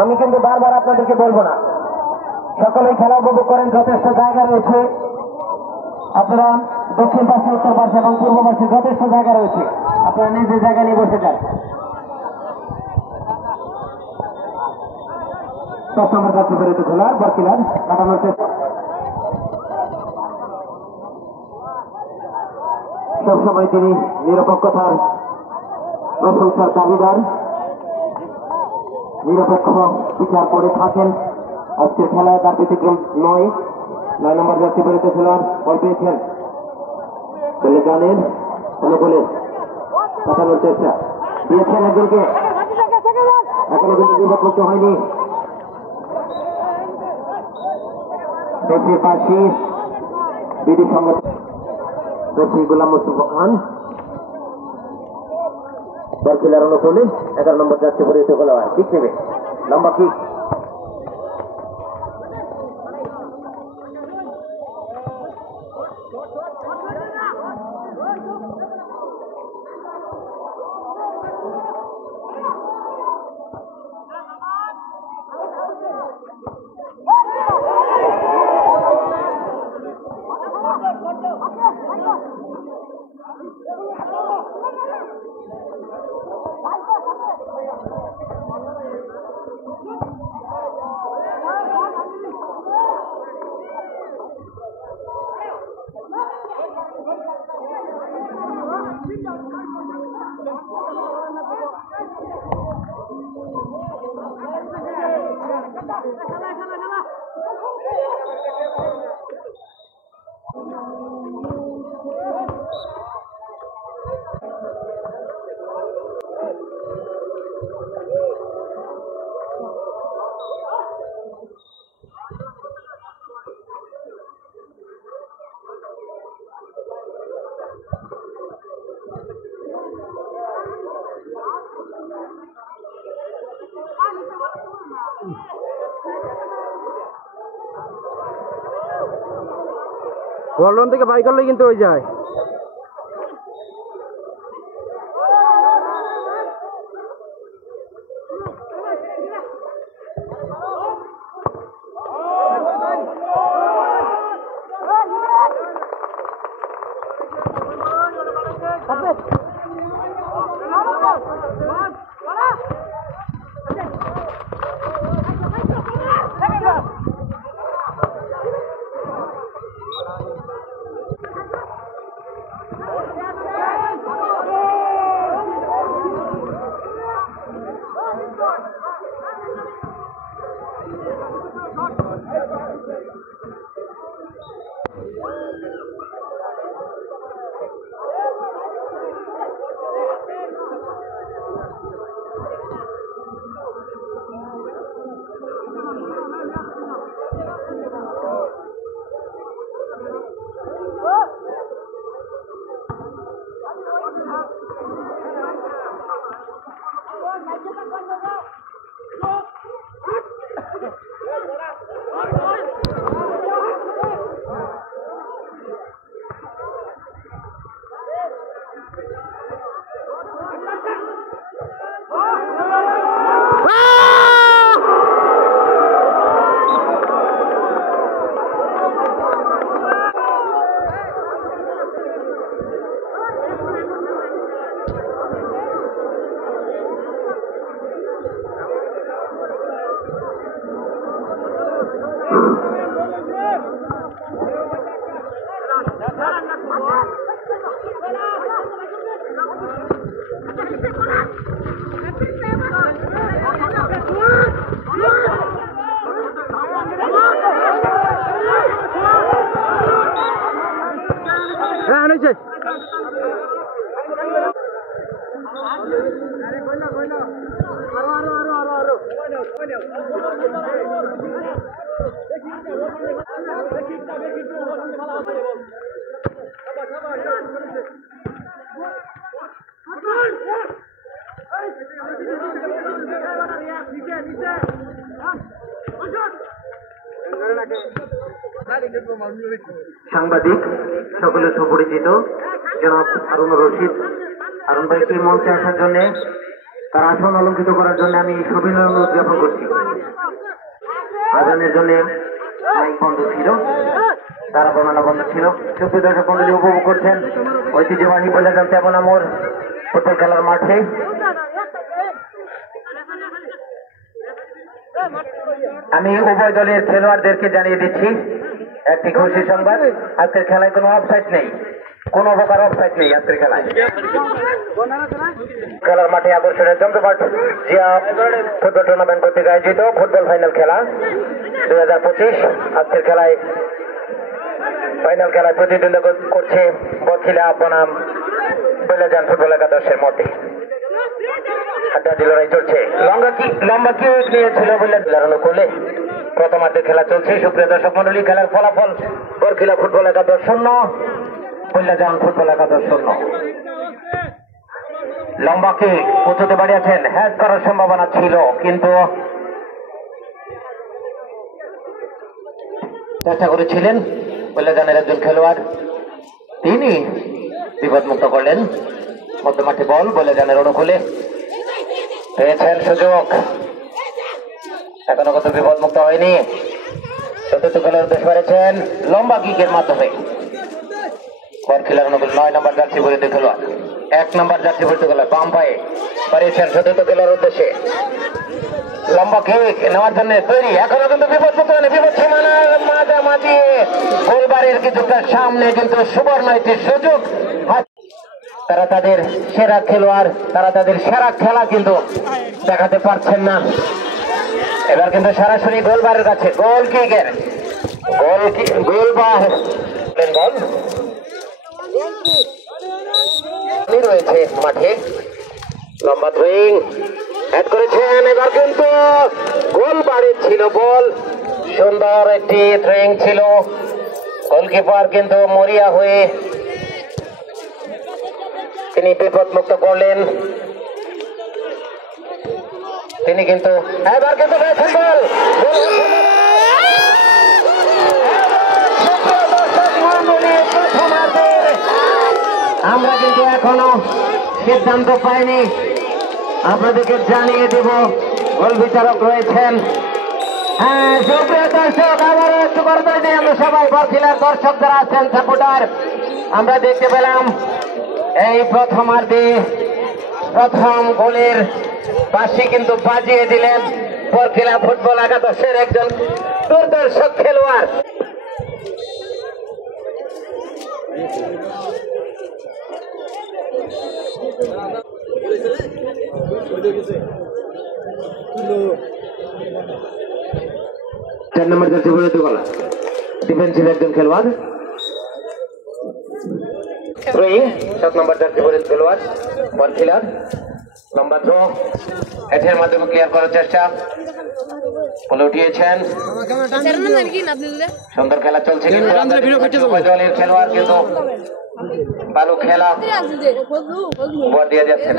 আমি কিন্তু বারবার আপনাদেরকে বলবো না, সকলেই খেলা উপভোগ করেন, যথেষ্ট জায়গা রয়েছে। আপনারা দক্ষিণ পাশে, উত্তর পাশে এবং পূর্ব পাশে যথেষ্ট জায়গা রয়েছে, আপনারা নিজের জায়গা নিয়ে বসে যান। 10 নম্বর যাচ্ছে বেরোত খেলার বরকিলার কাটানোর চেষ্টা। সবসময় তিনি নিরপেক্ষতার প্রশংসার দাবিদার, নিরপেক্ষ বিচার করে থাকেন। আজকের খেলায় তার ব্যতিক্রম নয়। 9 নম্বর যাত্রী বেরোতে খেলোয়াড় বল পেয়েছেন, বলে জানেন বলে কাটানোর চেষ্টা দিয়েছেন একজনকে, এখনো কিন্তু বিপদ করতে হয়নি। পাশে বিডি সংগঠন গোলাম মুস্তফা খান বল খেলার অনুকূলে 11 নম্বর যাত্রী বেরোতে খেলোয়াড় ঠিক নেবে, লম্বা কিক। বলরন থেকে বাই করলে কিন্তু হয়ে যায়। সাংবাদিক সকলে সুপরিচিত জনাব হারুন রশিদ, হারুন ভাইকে মঞ্চে আসার জন্য তার আসন অলঙ্কৃত করার জন্য আমি সবিনয় অনুরোধ জ্ঞাপন করছি। আজানের জন্য মাইক বন্ধ ছিল, তারা বর্ণনা বন্ধ ছিল। সুপ্রিয় দর্শক মন্ডলী উপভোগ করছেন ঐতিহ্যবাহী বৈলাজান তেমন আমর ফুটবল খেলার মাঠে। আমি উভয় দলের খেলোয়াড়দেরকে জানিয়ে দিচ্ছি একটি খুশি সংবাদ, আজকের খেলায় কোনো অফসাইড নেই, কোন প্রকার অফসাইড নেই আজকের খেলায়। খেলার মাঠে আকর্ষণের জমজমাট জিয়া ফুটবল টুর্নামেন্ট কর্তৃক আয়োজিত ফুটবল ফাইনাল খেলা 2025। আজকের খেলায় ফাইনাল খেলায় প্রতিদ্বন্দ্বিতা করছে বরখিলা বনাম বৈলাজান ফুটবল একাদশের মধ্যে। হাড্ডাহাড্ডি লড়াই চলছে, লম্বা কি নিয়েছিল বৈলাজান অনুকূলে। প্রথমার্ধের খেলা চলছে। সুপ্রিয় দর্শক মন্ডলী, খেলার ফলাফল বরখিলা ফুটবল একাদশ 0, বৈলাজান ফুটবল একাদশ 0। লম্বাকে উঁচুতে বাড়িয়েছেন, হ্যাক করার সম্ভাবনা ছিল কিন্তু চেষ্টা করেছিলেন বৈলাজানের একজন খেলোয়াড়, তিনি বিপদমুক্ত করলেন। মধ্যমাঠে বল বৈলাজানের অনুকূলে, পেয়েছেন সুযোগ, এখনো কত বিপদমুক্ত হয়নি। চতুর্থ খেলার উদ্দেশ্য করেছেন লম্বা কিকের মাধ্যমে। বরখিলার অনুকূল 9 নম্বর জার্সি পরিহিত খেলোয়াড়, 1 নম্বর জার্সি পরিহিত খেলোয়াড় বাম পায়ে পারিয়েছেন চতুর্থ খেলার উদ্দেশ্যে। লম্বা কিক নেওয়ার জন্য তৈরি, এখনো কিন্তু বিপদমুক্ত হয়নি। বিপদ সীমানার মাঝামাঝি গোলবারের কিছুটা সামনে কিন্তু সুবর্ণ একটি সুযোগ। তারা তাদের সেরা খেলোয়াড়, তারা তাদের সেরা খেলা কিন্তু দেখাতে পারছেন না। এবার কিন্তু সরাসরি গোলবারের কাছে গোল কিকের গোলবার বল রয়েছে মাঠে। লম্বা থ্রোয়িং হেড করেছেন, এবার কিন্তু গোলবারের ছিল বল। সুন্দর একটি থ্রোয়িং ছিল, গোলকিপার কিন্তু মরিয়া হয়ে তিনি বিপদমুক্ত করলেন। তিনি কিন্তু এবার কিন্তু আমরা কিন্তু এখনো সিদ্ধান্ত পাইনি, আপনাদেরকে জানিয়ে দেব। গোল বিচারক রয়েছেন। হ্যাঁ সুপ্রিয় দর্শক, আবারও একটু করতে দিই আমরা সবাই। বরখিলার দর্শক যারা আছেন, সাপোর্টার, আমরা দেখতে পেলাম এই প্রথমার্ধে প্রথম গোলের বাঁশি কিন্তু বাজিয়ে দিলেন বরখিলা ফুটবল একাদশের একজন দুর্দর্শক খেলোয়াড়। চার নম্বর জার্সি পরিহিত গলা ডিফেন্সিভ একজন খেলোয়াড়, 7 নম্বর জার্সি পরিহিত খেলোয়াড় বরখিলার। লম্বা থ্রো, হেডের মাধ্যমে ক্লিয়ার করার চেষ্টা, বলে উঠিয়েছেন। সুন্দর খেলা চলছে কিন্তু দলের খেলোয়াড় কিন্তু ভালো খেলা বল দিয়ে যাচ্ছেন।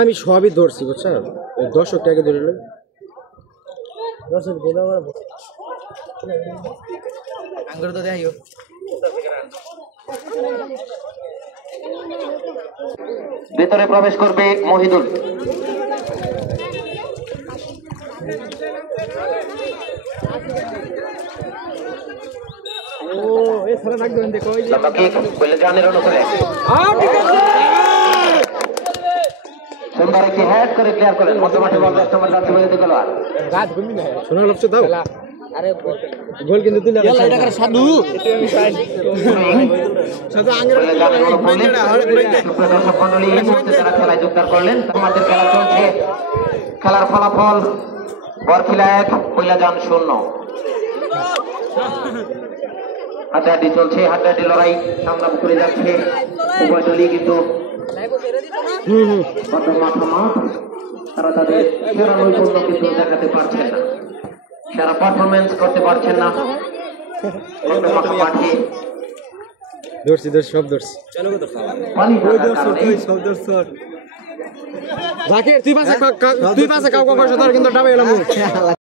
আমি সবই ধরছি, বুঝছেন, দর্শকটাকে ধরে ভেতরে প্রবেশ করবে মহিদুল। সুন্দর একটি হেড করে ক্লিয়ার করলেন মধ্যমাঠে বল। শোনা লাগছে দাও। গোল কিন্তু তুলে সাধু খেলায় যোগদান করলেন। আমাদের খেলা চলছে, খেলার ফলাফল বরখিলা 1, বৈলাজান 0। হাড্ডাহাড্ডি চলছে, হাড্ডাহাড্ডি লড়াই সামনা করে যাচ্ছে উভয় দলই কিন্তু মাঠ। তারা তাদের সেরা নৈপুণ্য কিন্তু দেখাতে পারছেন না, সেরা পারফরমেন্স করতে পারছেন না। মাঠে ধরছি সব ধরছি। জাকির তুই পাশে কাউ কাউ কইছ তোর কিন্তু ডাবে এলাম